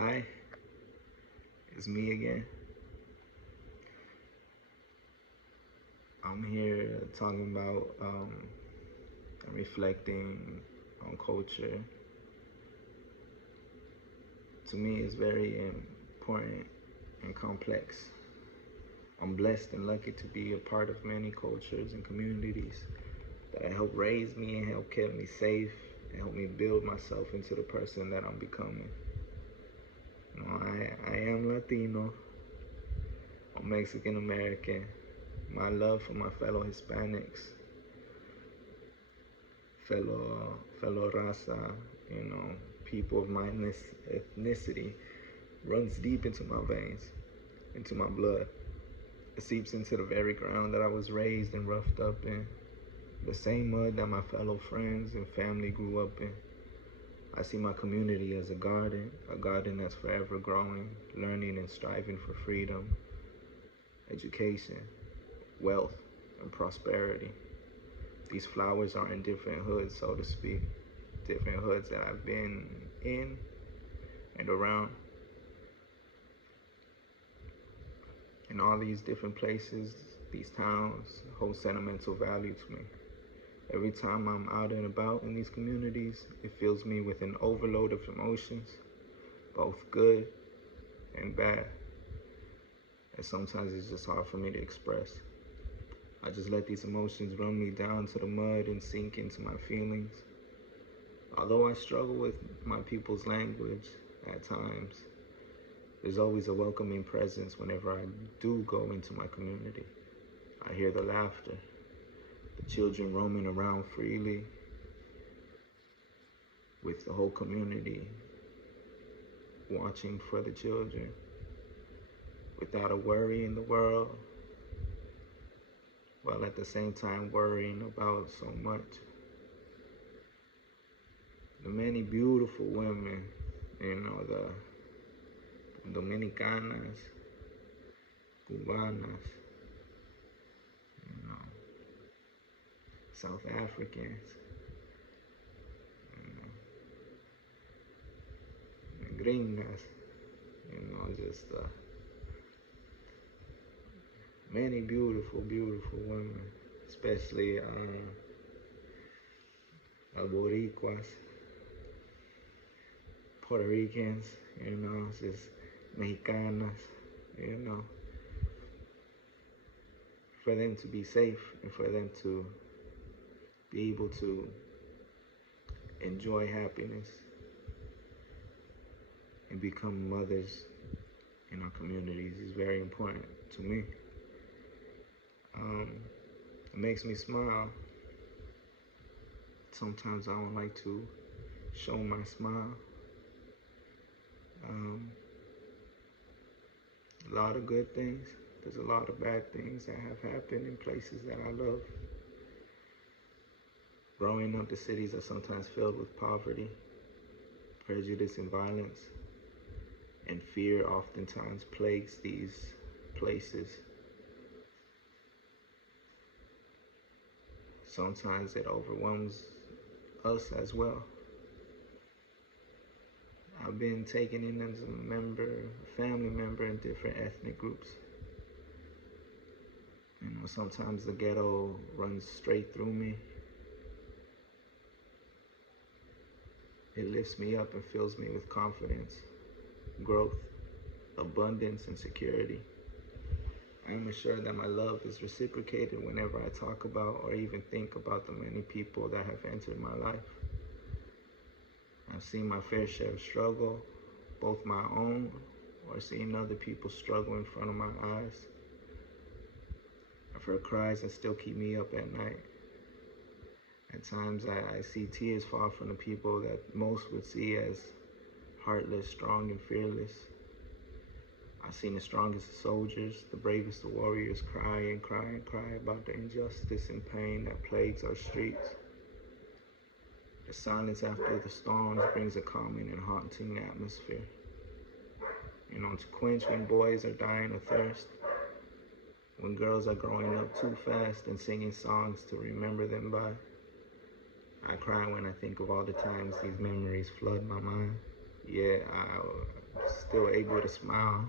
Hi, it's me again. I'm here talking about and reflecting on culture. To me, it's very important and complex. I'm blessed and lucky to be a part of many cultures and communities that help raise me and help keep me safe and help me build myself into the person that I'm becoming. I am Latino. I'm Mexican American. My love for my fellow Hispanics, fellow raza, people of my ethnicity runs deep into my veins, into my blood. It seeps into the very ground that I was raised and roughed up in, the same mud that my fellow friends and family grew up in. I see my community as a garden that's forever growing, learning and striving for freedom, education, wealth, and prosperity. These flowers are in different hoods, so to speak, different hoods that I've been in and around. In all these different places, these towns hold sentimental value to me. Every time I'm out and about in these communities, it fills me with an overload of emotions, both good and bad. And sometimes it's just hard for me to express. I just let these emotions run me down to the mud and sink into my feelings. Although I struggle with my people's language at times, there's always a welcoming presence whenever I do go into my community. I hear the laughter, the children roaming around freely, with the whole community watching for the children, without a worry in the world, while at the same time worrying about so much. The many beautiful women, the Dominicanas, Cubanas, South Africans, gringas, just many beautiful, beautiful women, especially Boricuas, Puerto Ricans, just Mexicanas, you know, for them to be safe and for them to be able to enjoy happiness and become mothers in our communities is very important to me. It makes me smile. Sometimes I don't like to show my smile. A lot of good things. There's a lot of bad things that have happened in places that I love. Growing up, the cities are sometimes filled with poverty, prejudice, and violence, and fear oftentimes plagues these places. Sometimes it overwhelms us as well. I've been taken in as a family member in different ethnic groups. Sometimes the ghetto runs straight through me. It lifts me up and fills me with confidence, growth, abundance, and security. I am assured that my love is reciprocated whenever I talk about or even think about the many people that have entered my life. I've seen my fair share of struggle, both my own or seeing other people struggle in front of my eyes. I've heard cries that still keep me up at night. At times I see tears fall from the people that most would see as heartless, strong, and fearless. I've seen the strongest of soldiers, the bravest of warriors cry and cry and cry about the injustice and pain that plagues our streets. The silence after the storms brings a calming and haunting atmosphere. To quench when boys are dying of thirst, when girls are growing up too fast and singing songs to remember them by. I cry when I think of all the times these memories flood my mind. Yeah, still able to smile,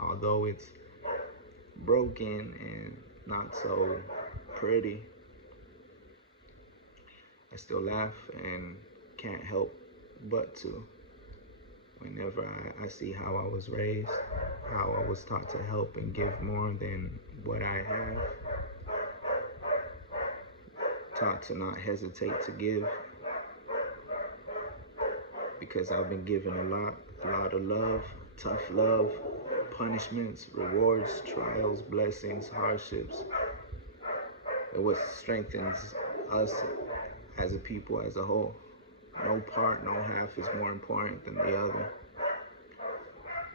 although it's broken and not so pretty. I still laugh and can't help but to. Whenever I see how I was raised, how I was taught to help and give more than what I have, taught to not hesitate to give, because I've been given a lot of love, tough love, punishments, rewards, trials, blessings, hardships. And what strengthens us as a people as a whole. No part, no half is more important than the other.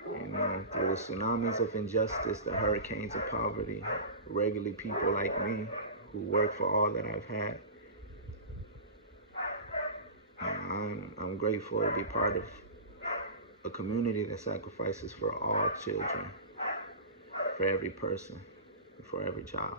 You know, through the tsunamis of injustice, the hurricanes of poverty, regular people like me who work for all that I've had, I'm grateful to be part of a community that sacrifices for all children, for every person, for every child.